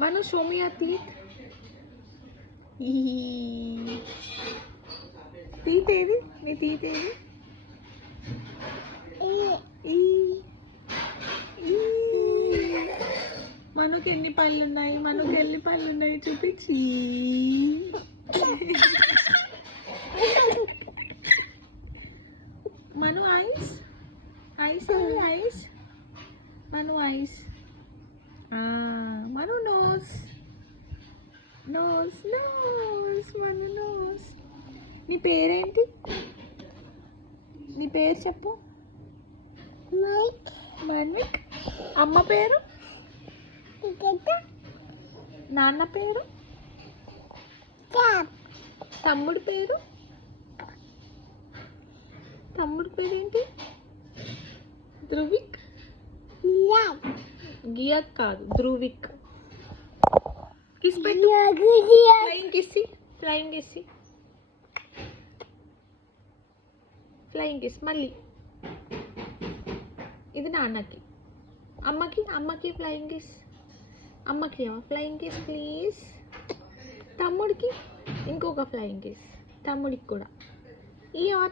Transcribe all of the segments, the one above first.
Manu, show me your teeth. Teeth ఏది? నీ teeth ఏది? మనకి ఎన్ని పళ్ళు ఉన్నాయి? మనకి ఎన్ని పళ్ళు ఉన్నాయి చూపించి. మను ఐస్, ఐస్ ఐస్, మను ఐస్. మను నోస్, నోస్ నోస్, మను నోస్. నీ పేరేంటి? నీ పేరు చెప్పు. మన్విక్. అమ్మ పేరు? నాన్న పేరు? తమ్ముడి పేరు? తమ్ముడి పేరేంటి? ధ్రువిక్. గియాక్ కాదు, ధ్రువిక్. కిస్ పెట్టు. ఫ్లయింగ్ కిస్సి, ఫ్లయింగ్ కిస్సి, ఫ్లయింగ్ కిస్. మళ్ళీ ఇది నాన్నకి. అమ్మకి, అమ్మకి ఫ్లయింగ్ కిస్. అమ్మకి ఫ్లయింగ్ కిస్ ప్లీజ్. తమ్ముడికి ఇంకొక ఫ్లయింగ్ కిస్. తమ్ముడికి కూడా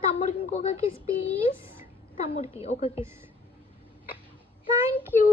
తమ్ముడికి ఇంకొక కిస్ ప్లీజ్. తమ్ముడికి ఒక కిస్. Thank you.